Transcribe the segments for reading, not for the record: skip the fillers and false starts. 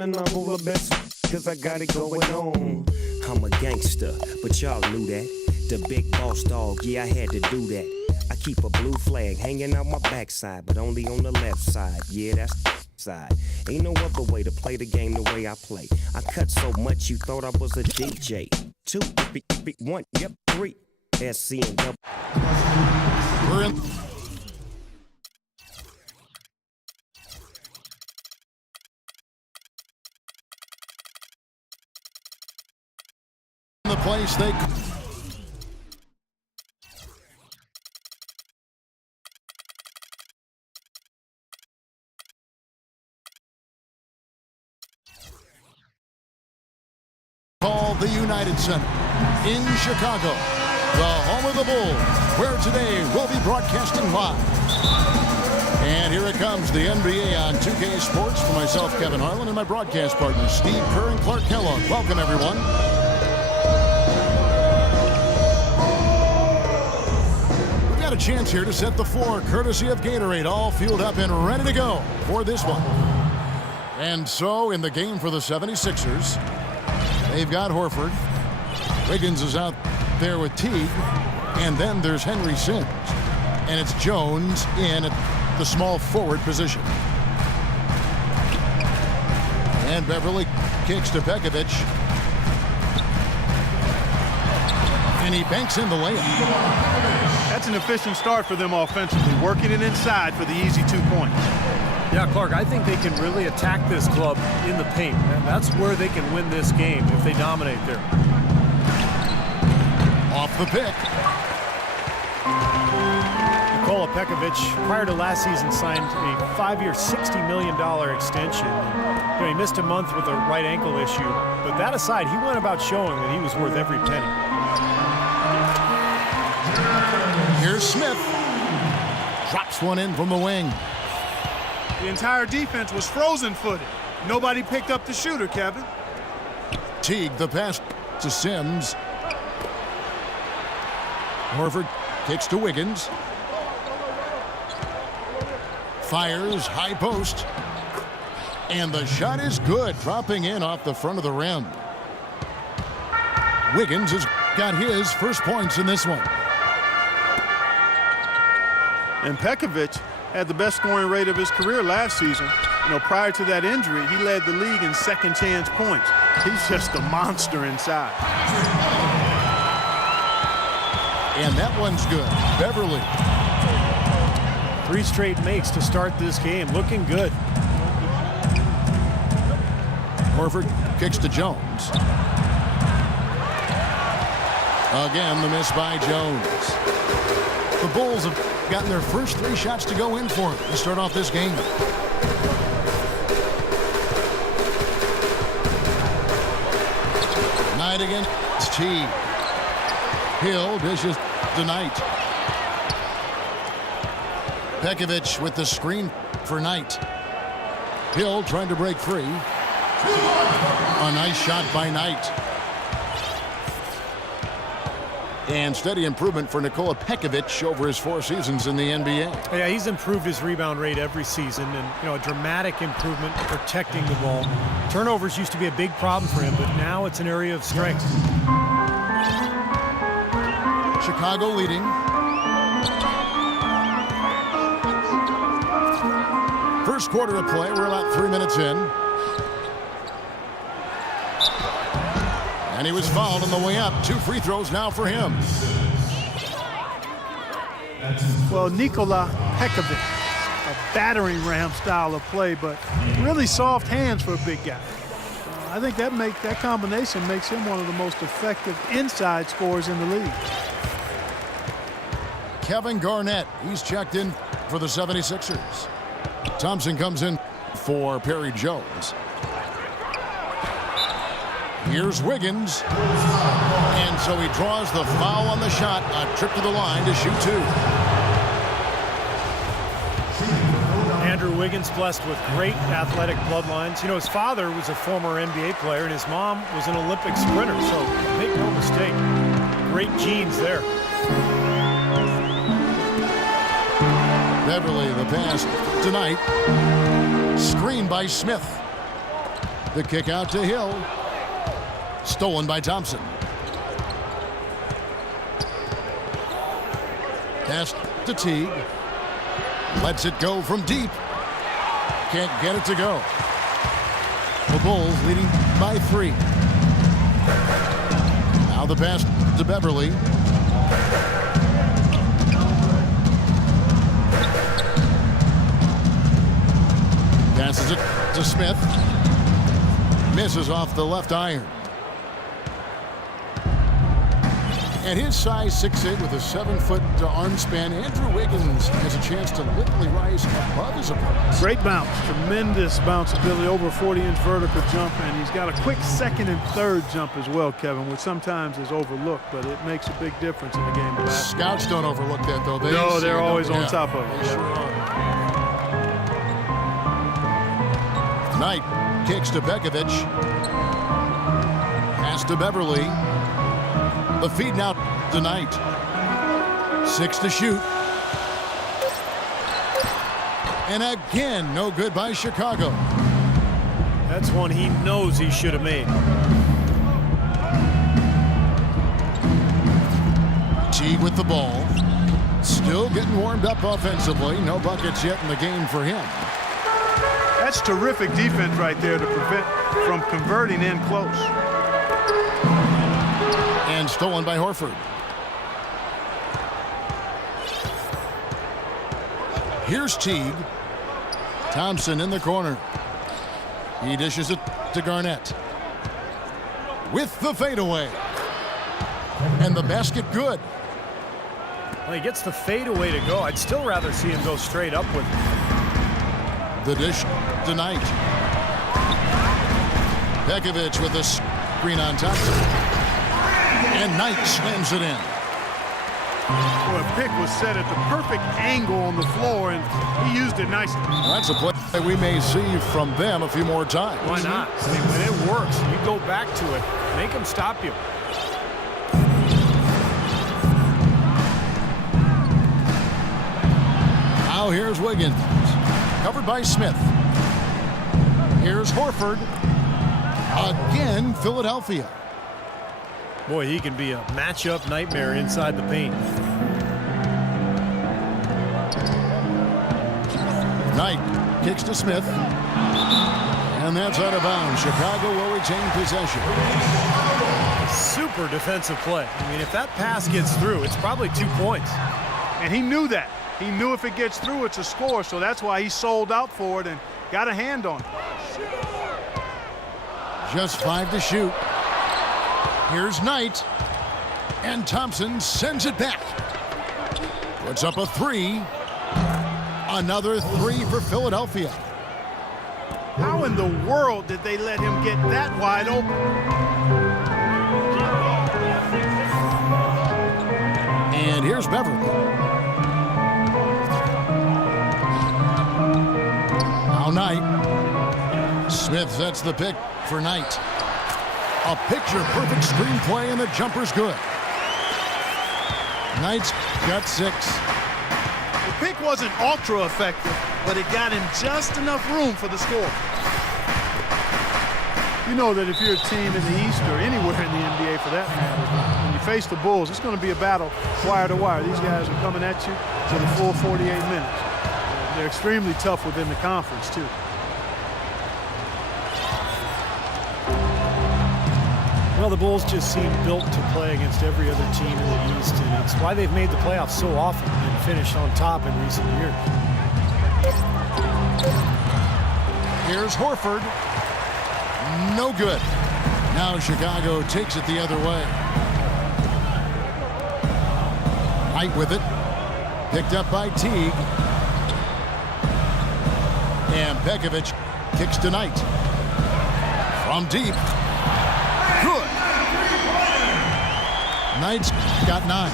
And I'm over best cause I got it going on. I'm a gangster, but y'all knew that. The big boss dog, yeah, I had to do that. I keep a blue flag hanging out my backside, but only on the left side. Yeah, that's the side. Ain't no other way to play the game the way I play. I cut so much you thought I was a DJ. 2, 1, yep, 3. SC and double. We're in. The place they call the United Center in Chicago, the home of the Bulls, where today we'll be broadcasting live. And here it comes, the NBA on 2K Sports for myself, Kevin Harlan, and my broadcast partners, Steve Kerr and Clark Kellogg. Welcome, everyone. A chance here to set the floor courtesy of Gatorade, all fueled up and ready to go for this one. And so in the game for the 76ers, they've got Horford. Wiggins is out there with Teague, and then there's Henry Sims, and it's Jones in at the small forward position. And Beverly kicks to Pekovic, and he banks in the layup. That's an efficient start for them offensively, working it inside for the easy 2 points. Yeah, Clark, I think they can really attack this club in the paint. And that's where they can win this game if they dominate there. Off the pick. Nikola Pekovic, prior to last season, signed a 5-year, $60 million extension. And, he missed a month with a right ankle issue. But that aside, he went about showing that he was worth every penny. Here's Smith. Drops one in from the wing. The entire defense was frozen-footed. Nobody picked up the shooter, Kevin. Teague, the pass to Sims. Horford kicks to Wiggins. Fires, high post. And the shot is good, dropping in off the front of the rim. Wiggins has got his first points in this one. And Pekovic had the best scoring rate of his career last season. Prior to that injury, he led the league in second chance points. He's just a monster inside. And that one's good. Beverly. 3 straight makes to start this game. Looking good. Horford kicks to Jones. Again, the miss by Jones. The Bulls have gotten their first 3 shots to go in for them to start off this game. Knight against Teague. Hill dishes to Knight. Pekovic with the screen for Knight. Hill trying to break free. A nice shot by Knight. And steady improvement for Nikola Pekovic over his 4 seasons in the NBA. Yeah, he's improved his rebound rate every season, and a dramatic improvement protecting the ball. Turnovers used to be a big problem for him, but now it's an area of strength. Chicago leading. First quarter of play, we're about 3 minutes in. And he was fouled on the way up. 2 free throws now for him. Well, Nikola Pekovic, a battering ram style of play, but really soft hands for a big guy. I think that combination makes him one of the most effective inside scorers in the league. Kevin Garnett, he's checked in for the 76ers. Thompson comes in for Perry Jones. Here's Wiggins. And so he draws the foul on the shot. A trip to the line to shoot 2. Andrew Wiggins blessed with great athletic bloodlines. His father was a former NBA player, and his mom was an Olympic sprinter, so make no mistake, great genes there. Beverly, the pass tonight. Screen by Smith. The kick out to Hill. Stolen by Thompson. Pass to Teague. Lets it go from deep. Can't get it to go. The Bulls leading by 3. Now the pass to Beverly. Passes it to Smith. Misses off the left iron. At his size 6'8" with a 7-foot arm span, Andrew Wiggins has a chance to literally rise above his opponents. Great bounce, tremendous bounce ability, over a 40-inch vertical jump, and he's got a quick second and third jump as well, Kevin, which sometimes is overlooked, but it makes a big difference in the game of basketball. Scouts don't overlook that, though. No, they're always on top of it. They sure are. Knight kicks to Pekovic. Pass to Beverly. The feed now to Knight. 6 to shoot. And again, no good by Chicago. That's one he knows he should have made. Teague with the ball. Still getting warmed up offensively. No buckets yet in the game for him. That's terrific defense right there to prevent from converting in close. And stolen by Horford. Here's Teague. Thompson in the corner. He dishes it to Garnett. With the fadeaway. And the basket good. Well, he gets the fadeaway to go. I'd still rather see him go straight up with it. The dish to Knight. Pekovic with a screen on Thompson. And Knight slams it in. Well, a pick was set at the perfect angle on the floor, and he used it nicely. Well, that's a play that we may see from them a few more times. Why not? I mean, when it works, you go back to it. Make him stop you. Now here's Wiggins. Covered by Smith. Here's Horford. Again, Philadelphia. Boy, he can be a matchup nightmare inside the paint. Knight kicks to Smith. And that's out of bounds. Chicago will retain possession. Super defensive play. I mean, if that pass gets through, it's probably 2 points. And he knew that. He knew if it gets through, it's a score, so that's why he sold out for it and got a hand on it. Just 5 to shoot. Here's Knight. And Thompson sends it back. Puts up a 3. Another 3 for Philadelphia. How in the world did they let him get that wide open? And here's Beverly. Now Knight. Smith sets the pick for Knight. A picture-perfect screenplay, and the jumper's good. Knight's got 6. The pick wasn't ultra effective, but it got him just enough room for the score. You know that if you're a team in the East or anywhere in the NBA for that matter, when you face the Bulls, it's going to be a battle wire to wire. These guys are coming at you for the full 48 minutes. They're extremely tough within the conference, too. Well, the Bulls just seem built to play against every other team in the East, and it's why they've made the playoffs so often and finished on top in recent years. Here's Horford. No good. Now Chicago takes it the other way. Knight with it. Picked up by Teague. And Pekovic kicks to Knight. From deep. Good. Knight's got 9.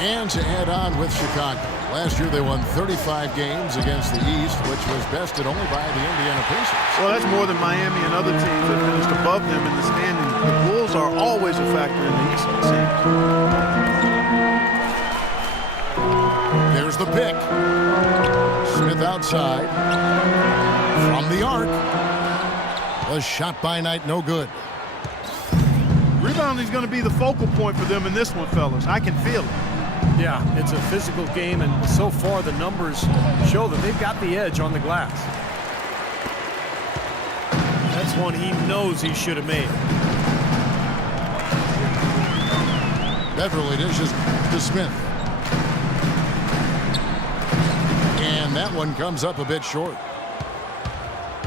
And to add on with Chicago. Last year they won 35 games against the East, which was bested only by the Indiana Pacers. Well, that's more than Miami and other teams that finished above them in the standings. The Bulls are always a factor in the East, it seems. There's the pick. Smith outside. From the arc. A shot by Knight, no good. Rebounding is going to be the focal point for them in this one, fellas. I can feel it. Yeah, it's a physical game, and so far the numbers show that they've got the edge on the glass. That's one he knows he should have made. Beverly dishes to Smith. And that one comes up a bit short.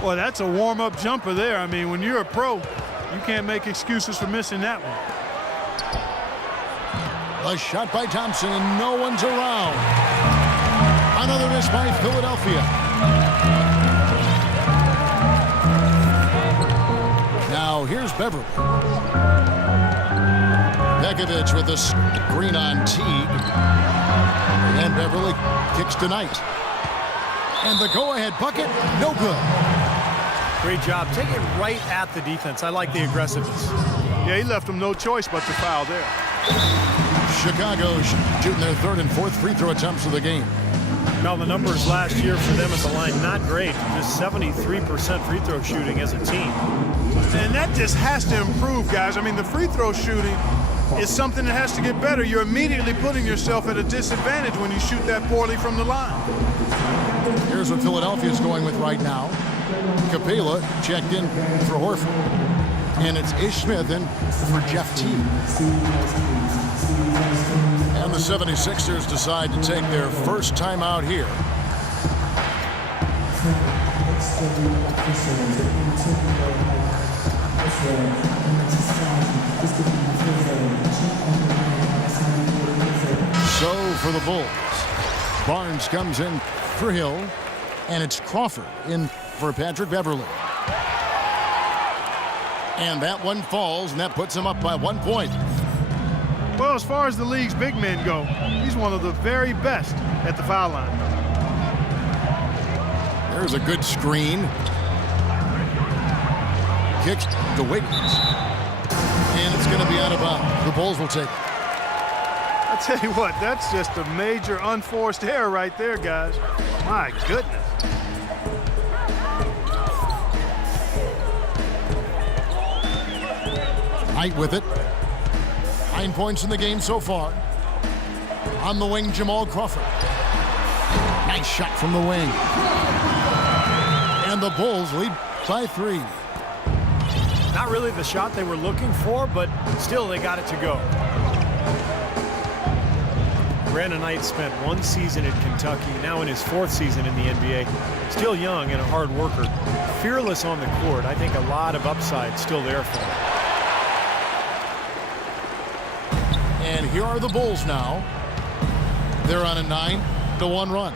Boy, that's a warm-up jumper there. I mean, when you're a pro, you can't make excuses for missing that one. A shot by Thompson, and no one's around. Another miss by Philadelphia. Now here's Beverly. Pekovic with the screen on Teague. And Beverly kicks to Knight. And the go-ahead bucket, no good. Great job. Take it right at the defense. I like the aggressiveness. Yeah, he left them no choice but to foul there. Chicago shooting their third and fourth free throw attempts of the game. Now, the numbers last year for them at the line, not great. Just 73% free throw shooting as a team. And that just has to improve, guys. I mean, the free throw shooting is something that has to get better. You're immediately putting yourself at a disadvantage when you shoot that poorly from the line. Here's what Philadelphia's going with right now. Capela checked in for Horford. And it's Ish Smith in for Jeff Teague. And the 76ers decide to take their first timeout here. So for the Bulls, Barnes comes in for Hill, and it's Crawford in for Patrick Beverly. And that one falls, and that puts him up by 1 point. Well, as far as the league's big men go, he's one of the very best at the foul line. There's a good screen. Kicks to Wiggins. And it's going to be out of bounds. The Bulls will take it. I tell you what, that's just a major unforced error right there, guys. My goodness. Knight with it. 9 points in the game so far. On the wing, Jamal Crawford. Nice shot from the wing. And the Bulls lead by 3. Not really the shot they were looking for, but still they got it to go. Brandon Knight spent 1 season in Kentucky, now in his 4th season in the NBA. Still young and a hard worker. Fearless on the court. I think a lot of upside still there for him. And here are the Bulls now. They're on a 9-1 run.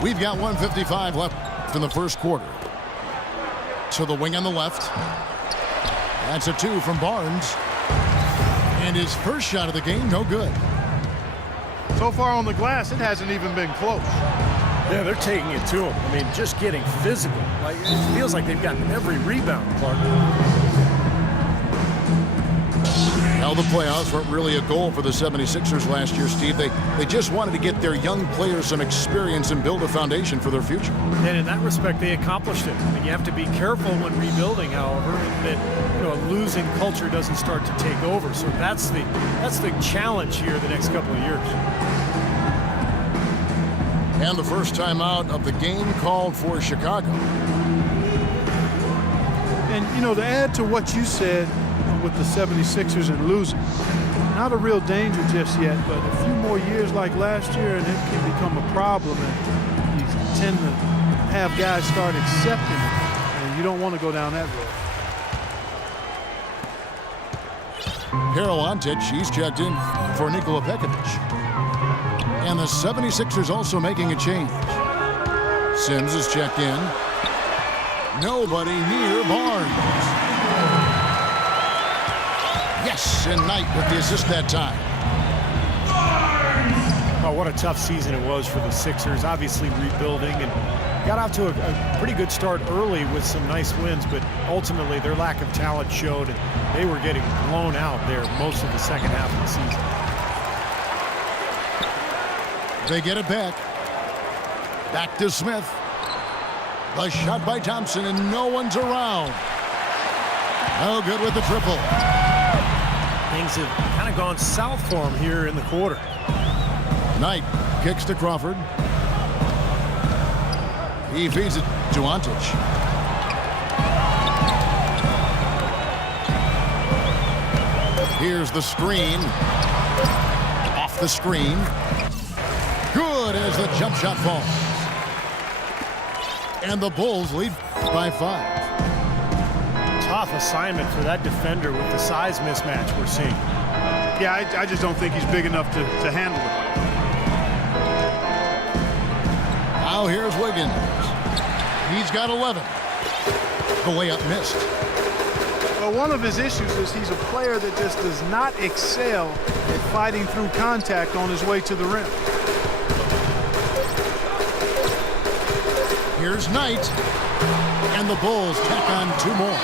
We've got 1:55 left in the first quarter. To the wing on the left. That's a 2 from Barnes. And his first shot of the game, no good. So far on the glass, it hasn't even been close. Yeah, they're taking it to him. I mean, just getting physical. Like, it feels like they've gotten every rebound, Clark. Now the playoffs weren't really a goal for the 76ers last year, Steve. They just wanted to get their young players some experience and build a foundation for their future. And in that respect, they accomplished it. I mean, you have to be careful when rebuilding, however, that a losing culture doesn't start to take over. So that's the challenge here the next couple of years. And the first time out of the game called for Chicago. And, to add to what you said with the 76ers and losing, not a real danger just yet, but a few more years like last year, and it can become a problem. And you tend to have guys start accepting it, and you don't want to go down that road. Perolantic, he's checked in for Nikola Pekovic. And the 76ers also making a change. Sims is checked in. Nobody near Barnes. Yes, and Knight with the assist that time. Oh, what a tough season it was for the Sixers. Obviously rebuilding and got off to a pretty good start early with some nice wins, but ultimately their lack of talent showed, and they were getting blown out there most of the second half of the season. They get it back. Back to Smith. The shot by Thompson, and no one's around. No good with the triple. Things have kind of gone south for him here in the quarter. Knight kicks to Crawford. He feeds it to Antich. Here's the screen. Off the screen. Good as the jump shot falls. And the Bulls lead by 5. Tough assignment for that defender with the size mismatch we're seeing. Yeah, I just don't think he's big enough to handle it. Now here's Wiggins. He's got 11. The layup missed. Well, one of his issues is he's a player that just does not excel at fighting through contact on his way to the rim. Here's Knight. And the Bulls tack on 2 more.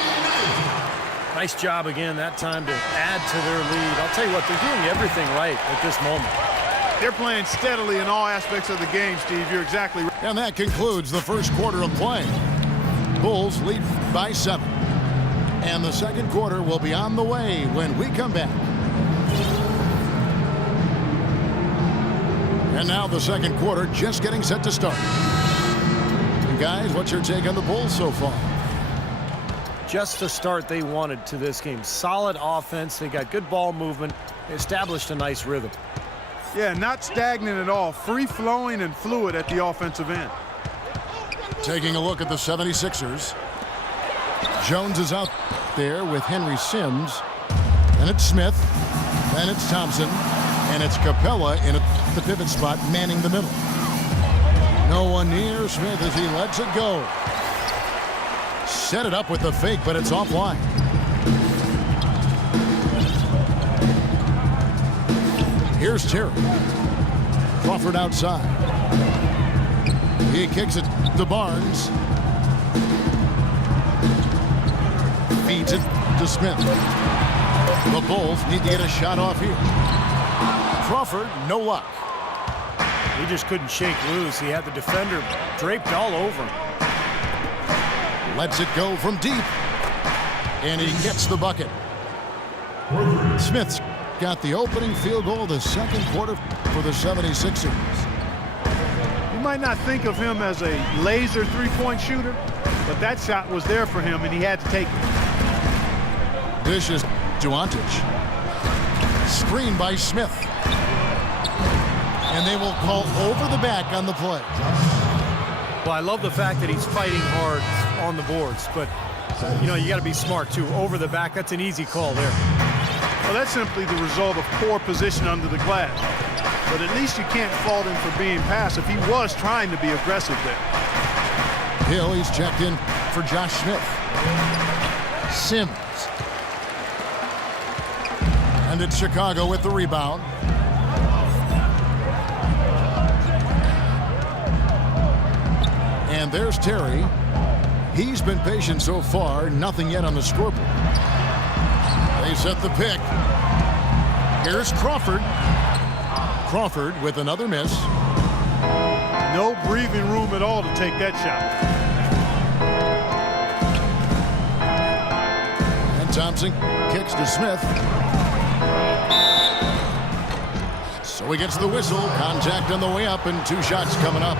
Nice job again that time to add to their lead. I'll tell you what, they're doing everything right at this moment. They're playing steadily in all aspects of the game, Steve. You're exactly right. And that concludes the first quarter of play. Bulls lead by 7. And the second quarter will be on the way when we come back. And now the second quarter just getting set to start. And guys, what's your take on the Bulls so far? Just the start they wanted to this game. Solid offense. They got good ball movement. They established a nice rhythm. Yeah, not stagnant at all. Free-flowing and fluid at the offensive end. Taking a look at the 76ers. Jones is out there with Henry Sims. Then it's Smith. Then it's Thompson. And it's Capella in the pivot spot manning the middle. No one near Smith as he lets it go. Set it up with the fake, but it's offline. Here's Terry. Crawford outside. He kicks it to Barnes. Feeds it to Smith. The Bulls need to get a shot off here. Crawford, no luck. He just couldn't shake loose. He had the defender draped all over him. Lets it go from deep. And he gets the bucket. Smith's got the opening field goal of the second quarter for the 76ers. You might not think of him as a laser three-point shooter, but that shot was there for him, and he had to take it. Dish is to Antich. Screen by Smith. And they will call over the back on the play. Well, I love the fact that he's fighting hard on the boards, but, you know, you got to be smart, too. Over the back, that's an easy call there. Well, that's simply the result of poor position under the glass. But at least you can't fault him for being passive. He was trying to be aggressive there. Hill, he's checked in for Josh Smith. Sims. And it's Chicago with the rebound. And there's Terry. He's been patient so far. Nothing yet on the scoreboard. They set the pick. Here's Crawford. Crawford with another miss. No breathing room at all to take that shot. And Thompson kicks to Smith. So he gets the whistle. Contact on the way up and 2 shots coming up.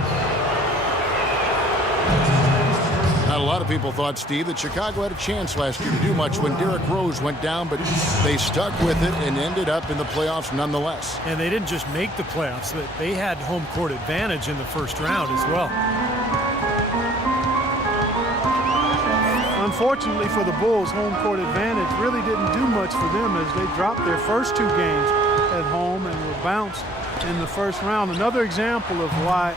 Not a lot of people thought, Steve, that Chicago had a chance last year to do much when Derrick Rose went down, but they stuck with it and ended up in the playoffs nonetheless. And they didn't just make the playoffs, but they had home court advantage in the first round as well. Unfortunately for the Bulls, home court advantage really didn't do much for them as they dropped their first 2 games at home and were bounced in the first round. Another example of why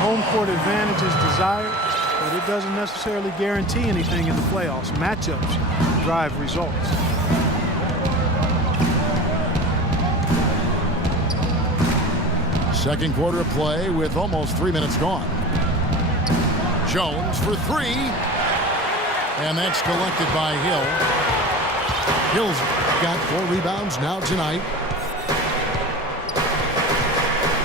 home court advantage is desired, but it doesn't necessarily guarantee anything in the playoffs. Matchups drive results. Second quarter of play with almost 3 minutes gone. Jones for three. And that's collected by Hill. Hill's got 4 rebounds now tonight.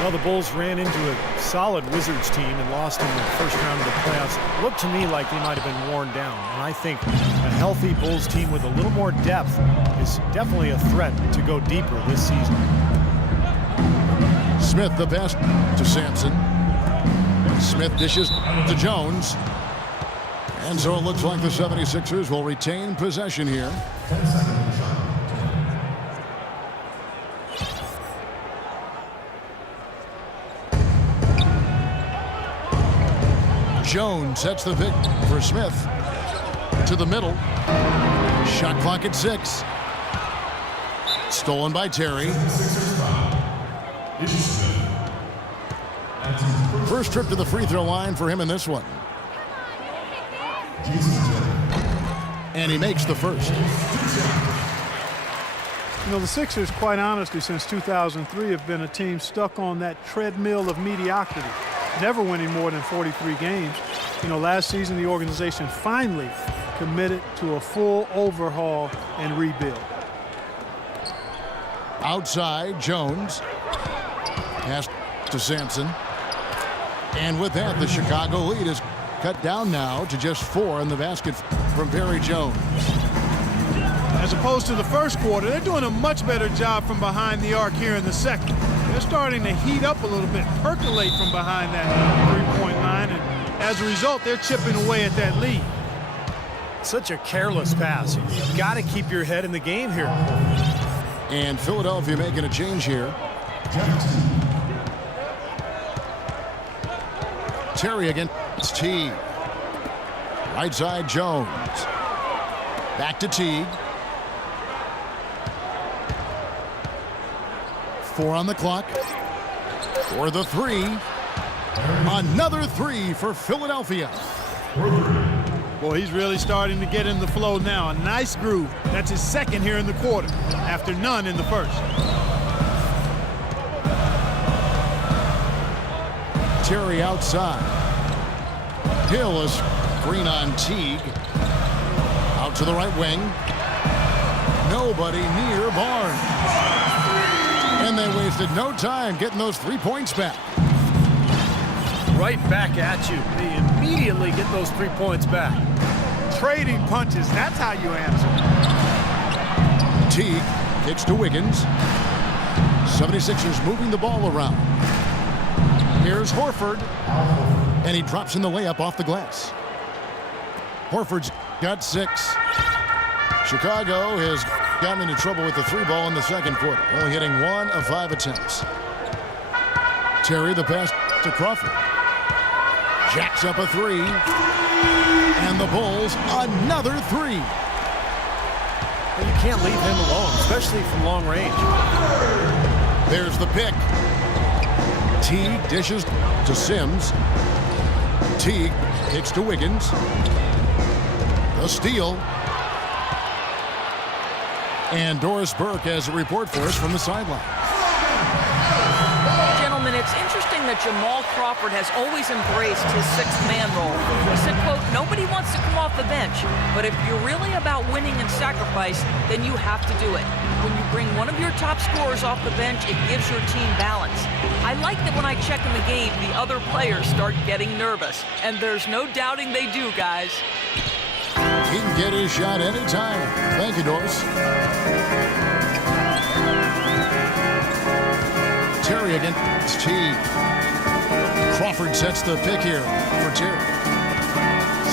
Well, the Bulls ran into a solid Wizards team and lost in the first round of the playoffs. Looked to me like they might have been worn down. And I think a healthy Bulls team with a little more depth is definitely a threat to go deeper this season. Smith the pass to Sampson. Smith dishes to Jones. And so it looks like the 76ers will retain possession here. Jones sets the pick for Smith. To the middle. Shot clock at 6. Stolen by Terry. First trip to the free throw line for him in this one. And he makes the first. You know, the Sixers, quite honestly, since 2003 have been a team stuck on that treadmill of mediocrity, never winning more than 43 games. You know, last season the organization finally committed to a full overhaul and rebuild. Outside, Jones. Pass to Sampson. And with that, the Chicago lead is cut down now to just 4 in the basket from Perry Jones. As opposed to the first quarter, they're doing a much better job from behind the arc here in the second. They're starting to heat up a little bit, percolate from behind that three-point line, and as a result, they're chipping away at that lead. Such a careless pass. You've got to keep your head in the game here. And Philadelphia making a change here. Terry against Teague. Right side, Jones. Back to Teague. 4 on the clock. For the 3. Another 3 for Philadelphia. Boy, he's really starting to get in the flow now. A nice groove. That's his second here in the quarter, after none in the first. Terry outside. Hill is green on Teague. Out to the right wing. Nobody near Barnes. And they wasted no time getting those 3 points back. Right back at you. They immediately get those 3 points back. Trading punches, that's how you answer. Teague kicks to Wiggins. 76ers moving the ball around. Here's Horford. And he drops in the layup off the glass. Horford's got 6. Chicago has gotten into trouble with the 3 ball in the second quarter, only hitting 1 of 5 attempts. Terry the pass to Crawford. Jacks up a 3. And the Bulls another 3. And you can't leave him alone, especially from long range. There's the pick. Teague dishes to Sims. Teague kicks to Wiggins. The steal. And Doris Burke has a report for us from the sideline. Gentlemen, it's interesting that Jamal Crawford has always embraced his 6th-man role. He said, quote, "Nobody wants to come off the bench, but if you're really about winning and sacrifice, then you have to do it. When you bring one of your top scorers off the bench, it gives your team balance. I like that when I check in the game, the other players start getting nervous. And there's no doubting they do, guys." He can get his shot anytime. Thank you, Doris. Terry against Teague. Crawford sets the pick here for Terry.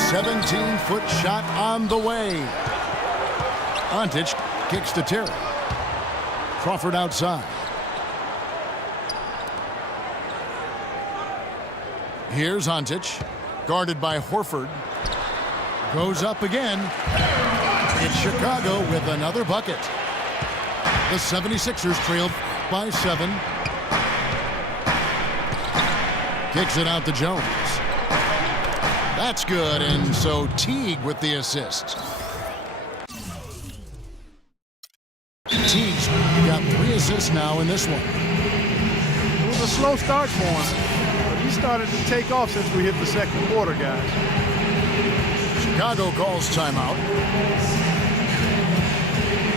17-foot shot on the way. Ontic kicks to Terry. Crawford outside. Here's Ontic, guarded by Horford. Goes up again. It's Chicago with another bucket. The 76ers trail by 7. Kicks it out to Jones. That's good, and so Teague with the assist. Teague's got 3 assists now in this one. It was a slow start for him. He started to take off since we hit the second quarter, guys. Chicago calls timeout.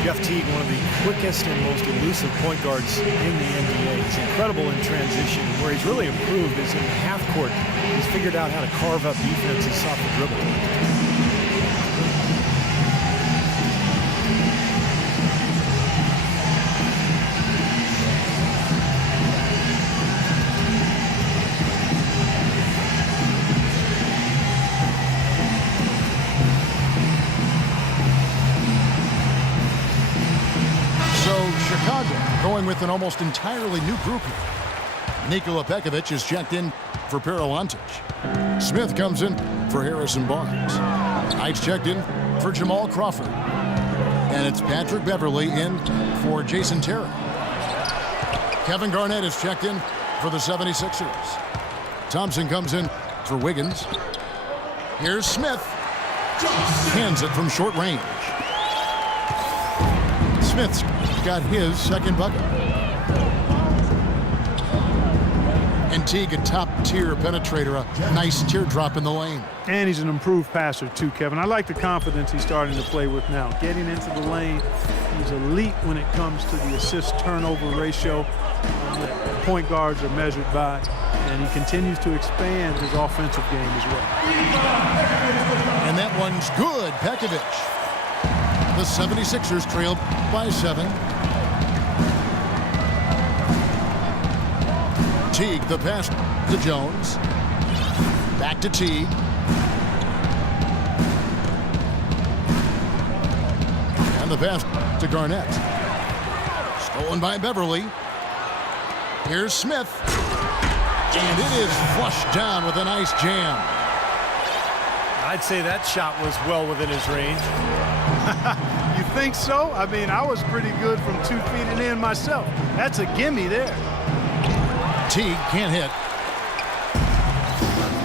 Jeff Teague, one of the quickest and most elusive point guards in the NBA. He's incredible in transition. Where he's really improved is in the half court. He's figured out how to carve up defenses off the dribble. Going with an almost entirely new group here. Nikola Pekovic is checked in for Paralantic. Smith comes in for Harrison Barnes. Knight's checked in for Jamal Crawford. And it's Patrick Beverley in for Jason Terry. Kevin Garnett is checked in for the 76ers. Thompson comes in for Wiggins. Here's Smith. Hands it from short range. Smith's got his second bucket. And Teague, a top-tier penetrator, a nice teardrop in the lane. And he's an improved passer, too, Kevin. I like the confidence he's starting to play with now. Getting into the lane, he's elite when it comes to the assist-turnover ratio that point guards are measured by. And he continues to expand his offensive game as well. And that one's good. Pekovic. The 76ers trailed by 7. Teague, the pass to Jones. Back to Teague. And the pass to Garnett. Stolen by Beverley. Here's Smith. And it is flushed down with a nice jam. I'd say that shot was well within his range. You think so? I mean, I was pretty good from 2 feet and in myself. That's a gimme there. Teague can't hit.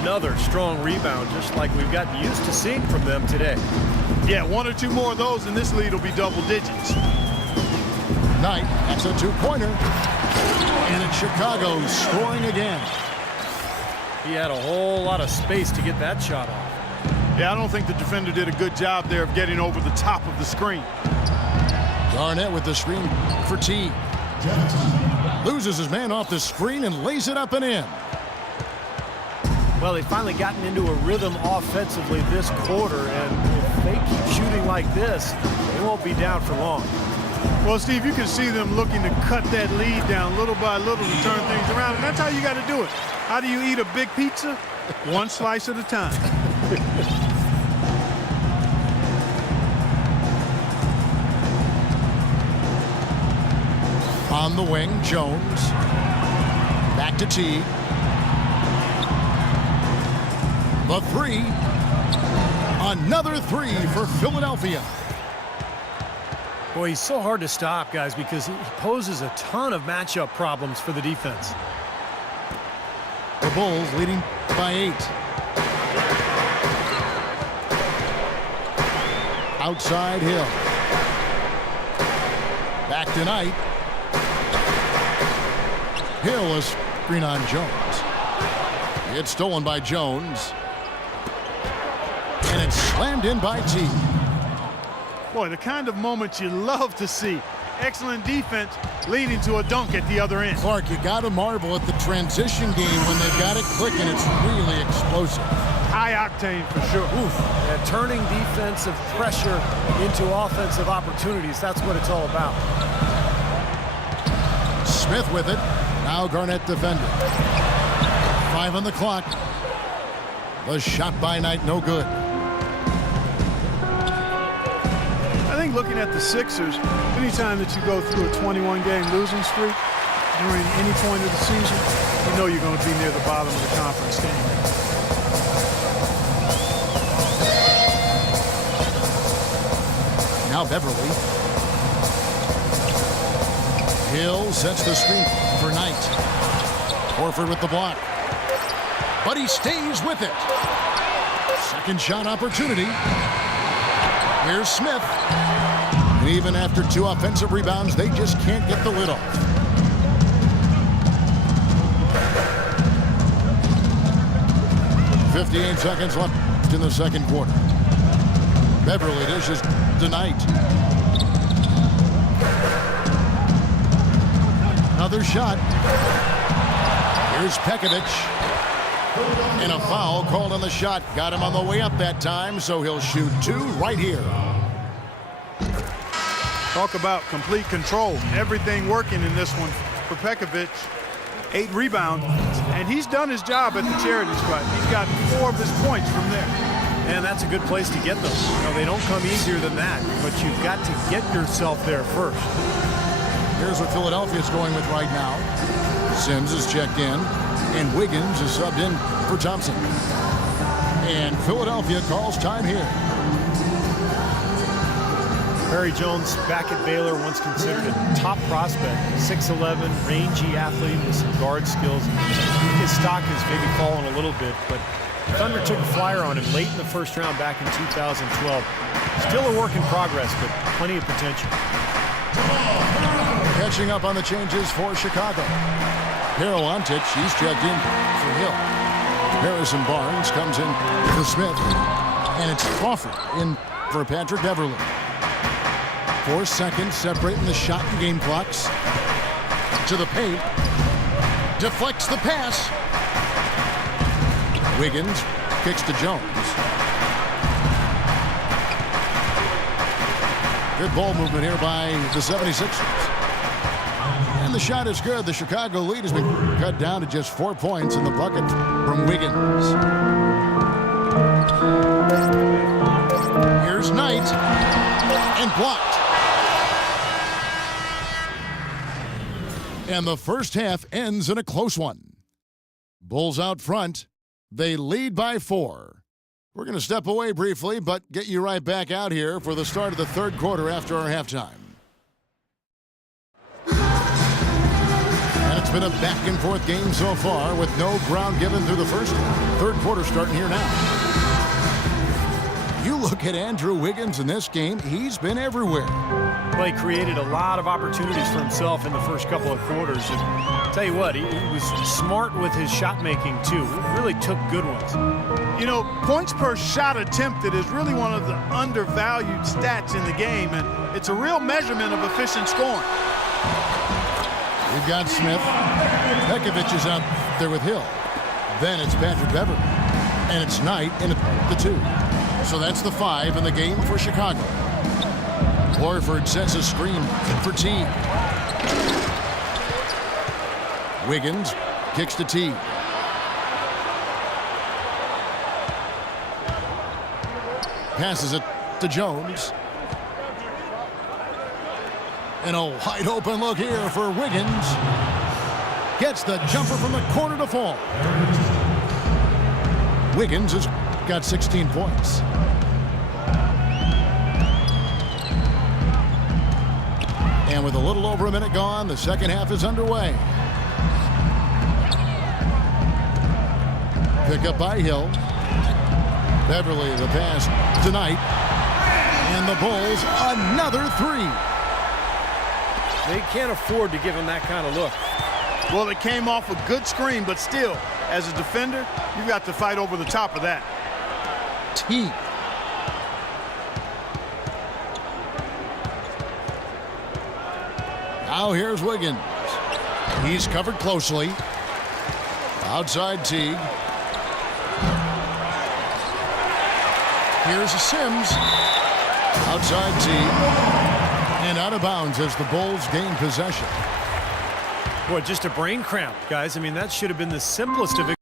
Another strong rebound, just like we've gotten used to seeing from them today. Yeah, 1 or 2 more of those, and this lead will be double digits. Knight, that's a 2-pointer. And it's Chicago scoring again. He had a whole lot of space to get that shot off. Yeah, I don't think the defender did a good job there of getting over the top of the screen. Garnett with the screen for Teague. Loses his man off the screen and lays it up and in. Well, they've finally gotten into a rhythm offensively this quarter, and if they keep shooting like this, they won't be down for long. Well, Steve, you can see them looking to cut that lead down little by little to turn things around, and that's how you got to do it. How do you eat a big pizza? One slice at a time. On the wing, Jones. Back to Teague. The 3. Another 3 for Philadelphia. Boy, he's so hard to stop, guys, because he poses a ton of matchup problems for the defense. The Bulls leading by 8. Outside Hill. Back to Knight. Hill is screen on Jones. It's stolen by Jones. And it's slammed in by Teague. Boy, the kind of moment you love to see. Excellent defense leading to a dunk at the other end. Clark, you got to marvel at the transition game when they've got it clicking. It's really explosive. High octane for sure. Oof. And turning defensive pressure into offensive opportunities. That's what it's all about. Smith with it. Now Garnett defending. 5 on the clock. The shot by Knight, no good. I think looking at the Sixers, anytime that you go through a 21-game losing streak during any point of the season, you know you're going to be near the bottom of the conference standing. Now Beverley. Hill sets the screen for Knight. Horford with the block. But he stays with it. Second shot opportunity. Here's Smith. And even after 2 offensive rebounds, they just can't get the lid off. 58 seconds left in the second quarter. Beverly dishes tonight. Another shot. Here's Pekovic. And a foul called on the shot. Got him on the way up that time, so he'll shoot 2 right here. Talk about complete control. Everything working in this one for Pekovic. 8 rebounds, and he's done his job at the charity spot. He's gotten 4 of his points from there. And that's a good place to get them. You know, they don't come easier than that, but you've got to get yourself there first. Here's what Philadelphia's going with right now. Sims is checked in, and Wiggins is subbed in for Thompson. And Philadelphia calls time here. Perry Jones, back at Baylor, once considered a top prospect. 6'11", rangy athlete with some guard skills. His stock has maybe fallen a little bit, but Thunder took a flyer on him late in the first round back in 2012. Still a work in progress, but plenty of potential. Catching up on the changes for Chicago. Harrell-Antich, he's checked in for Hill. Harrison Barnes comes in for Smith. And it's Crawford in for Patrick Beverly. 4 seconds separating the shot and game clocks. To the paint. Deflects the pass. Wiggins kicks to Jones. Good ball movement here by the 76ers. And the shot is good. The Chicago lead has been cut down to just 4 points in the bucket from Wiggins. Here's Knight. And blocked. And the first half ends in a close one. Bulls out front. They lead by 4. We're going to step away briefly, but get you right back out here for the start of the third quarter after our halftime. And it's been a back-and-forth game so far with no ground given through the first. Third quarter starting here now. You look at Andrew Wiggins in this game, he's been everywhere. Well, he created a lot of opportunities for himself in the first couple of quarters. And I'll tell you what, he was smart with his shot making too. He really took good ones. You know, points per shot attempted is really one of the undervalued stats in the game, and it's a real measurement of efficient scoring. We've got Smith. Pekovic is out there with Hill. Then it's Patrick Beverly. And it's Knight in the 2. So that's the 5 in the game for Chicago. Horford sets a screen for Teague. Wiggins kicks to Teague. Passes it to Jones. And a wide open look here for Wiggins. Gets the jumper from the corner to fall. Wiggins has got 16 points. And with a little over a minute gone, the second half is underway. Pick up by Hill. Beverly the pass tonight. And the Bulls another 3. They can't afford to give him that kind of look. Well, it came off a good screen, but still, as a defender, you've got to fight over the top of that. Teague. Now here's Wiggins. He's covered closely. Outside Teague. Here's Sims. Outside Teague. And out of bounds as the Bulls gain possession. Boy, just a brain cramp, guys. I mean, that should have been the simplest of